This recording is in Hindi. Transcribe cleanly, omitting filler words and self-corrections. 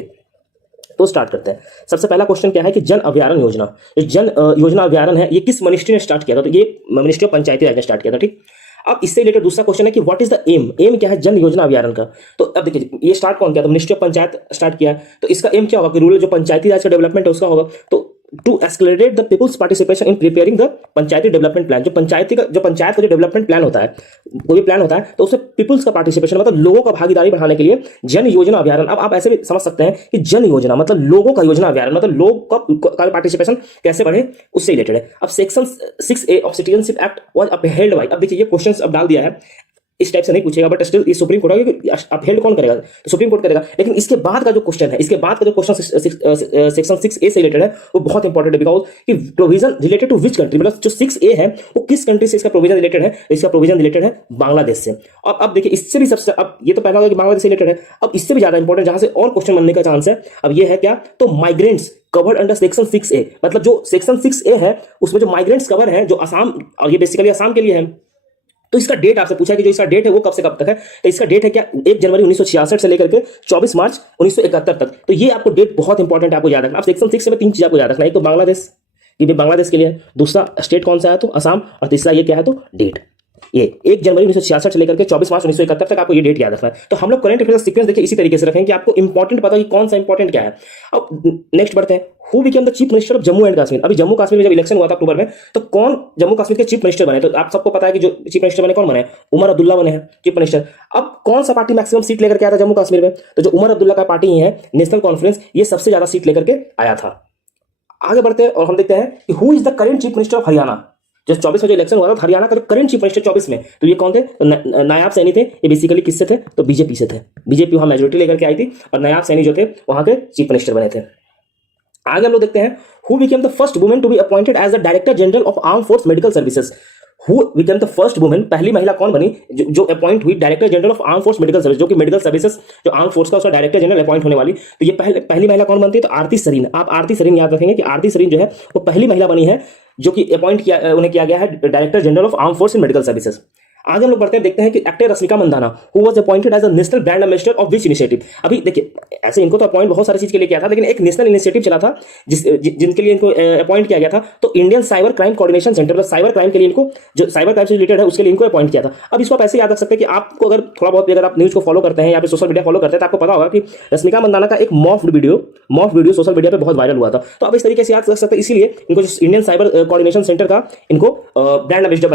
तो स्टार्ट करते हैं। सबसे पहला क्वेश्चन क्या है कि जन अभ्यारण योजना, ये जन योजना अभ्यारण है, ये किस मिनिस्ट्री ने स्टार्ट किया था? तो ये मिनिस्ट्री ऑफ पंचायती राज ने स्टार्ट किया था। ठीक, अब इससे रिलेटेड दूसरा क्वेश्चन है कि व्हाट इज द एम क्या है जन योजना अभियान का? तो अब देखिए ये स्टार्ट कौन किया? तो मिनिस्ट्री ऑफ पंचायत स्टार्ट किया। तो इसका एम क्या होगा कि रूरल जो पंचायती राज का डेवलपमेंट है उसका होगा। तो to accelerate the people's participation in preparing the panchayati development plan, जो पंचायत का जो डेवलपमेंट प्लान होता है, कोई भी प्लान होता है तो उसमें पीपल्स का पार्टिसिपेशन मतलब लोगों का भागीदारी बढ़ाने के लिए जन योजना अभियान। अब आप ऐसे भी समझ सकते हैं कि जन योजना मतलब लोगों का योजना अभियान, मतलब लोग का पार्टिसिपेशन कैसे बढ़े उससे रिलेटेड है। अब section 6A of citizenship act was upheld by, अब देखिए ये क्वेश्चन अब डाल दिया है, इस टाइप से नहीं पूछेगा बट स्टिल ये सुप्रीम कोर्ट होगा कि अपहेल्ड कौन करेगा? तो सुप्रीम कोर्ट करेगा। लेकिन इसके बाद का जो क्वेश्चन है, इसके बाद का जो क्वेश्चन सेक्शन 6A से रिलेटेड है वो बहुत इंपॉर्टेंट है, बिकॉज कि provision related to which country, मतलब जो 6A है वो किस कंट्री से इसका प्रोविजन रिलेटेड है? इसका प्रोविजन रिलेटेड है बांग्लादेश से। अब देखिए इससे भी सबसे, अब ये तो पहला होगा कि बांग्लादेश से रिलेटेड है, अब इससे भी ज्यादा इंपॉर्टेंट जहां से और क्वेश्चन बनने का चांस है अब ये है क्या? तो migrants covered under section 6A, मतलब जो सेक्शन 6A है उसमें जो माइग्रेंट्स कवर है जो असम, और ये बेसिकली असम के लिए है। तो इसका डेट आपसे पूछा कि जो इसका डेट है वो कब से कब तक है? तो इसका डेट है क्या 1 जनवरी 1966 से लेकर के 24 मार्च 1971 तक। तो ये आपको डेट बहुत इंपॉर्टेंट है, आपको याद रखना। आप सेक्शन 6 में 3 चीज आपको याद रखना, एक तो बांग्लादेश, ये भी बांग्लादेश के लिए है, दूसरा स्टेट कौन सा है तो असम, और तीसरा ये क्या है तो डेट, ये 1 जनवरी 1966 से लेकर के 24 मार्च 1971 तक आपको ये डेट याद रखना है। तो हम लोग करंट अफेयर्स सीक्वेंस देखिए इसी तरीके से रखें कि आपको इंपॉर्टेंट पता कि कौन सा इंपॉर्टेंट क्या है। अब नेक्स्ट बढ़ते हैं, who became the chief minister of Jammu and Kashmir. अभी जम्मू कश्मीर में जब इलेक्शन हुआ था अक्टूबर में, तो कौन जम्मू कश्मीर के चीफ मिनिस्टर बने? तो आप सबको पता है कि जो चीफ मिनिस्टर बने कौन बने? उमर अब्दुल्ला बने हैं चीफ मिनिस्टर। अब कौन सा पार्टी मैक्सिमम सीट लेकर के आया था जम्मू कश्मीर में? तो जो उमर अब्दुल्ला का पार्टी है नेशनल कॉन्फ्रेंस, ये सबसे ज्यादा सीट लेकर के आया था। आगे बढ़ते हैं और हम देखते हैं कि who is the current chief minister of Haryana. जो 24 में जो इलेक्शन हुआ था हरियाणा का जो करंट चीफ मिनिस्टर 24 में, तो ये कौन थे? तो नायाब सैनी थे। ये बेसिकली किससे थे? तो बीजेपी से थे। बीजेपी वहां मेजोरिटी लेकर के आई थी और नायाब सैनी जो थे वहां के चीफ मिनिस्टर बने थे। आगे हम लोग देखते हैं who became the first women to be appointed as the director general of arm force medical services. Who became the first women, पहली महिला कौन बनी जो अपॉइंट हुई director general of arm force medical service, जो कि मेडिकल सर्विसेज जो आर्म फोर्स का उसका डायरेक्टर जनरल अपॉइंट होने वाली। तो ये पहली महिला कौन बनती है? तो आरती सरीन। आप आरती सरीन याद रखेंगे कि आरती सरीन जो है वो पहली महिला बनी है जो कि अपॉइंट किया उन्हें किया गया है director general of arm force in medical services. आगे हम लोग बढ़ते हैं, देखते हैं कि actor Rashmika Mandanna who was appointed as a national brand ambassador of which initiative. अभी देखिए ऐसे इनको तो अपॉइंट बहुत सारी चीज के लिए किया था, लेकिन एक नेशनल इनिशिएटिव चला था जिनके लिए इनको अपॉइंट किया गया था। तो Indian cyber crime coordination centre, मतलब साइबर क्राइम के लिए इनको, जो साइबर क्राइम से रिलेटेड है उसके लिए इनको अपॉइंट किया था। अब इसको आप ऐसे याद रख सकते हैं कि आपको अगर थोड़ा बहुत भी अगर आप न्यूज को फॉलो करते हैं या फिर सोशल मीडिया फॉलो करते हैं तो आपको पता होगा कि रश्मिका मंदाना का एक मॉफ वीडियो सोशल मीडिया पे बहुत वायरल हुआ था। तो आप इस तरीके से याद रख सकते हैं, इसीलिए इनको इंडियन साइबर कोऑर्डिनेशन सेंटर का इनको ब्रांड एम्बेसडर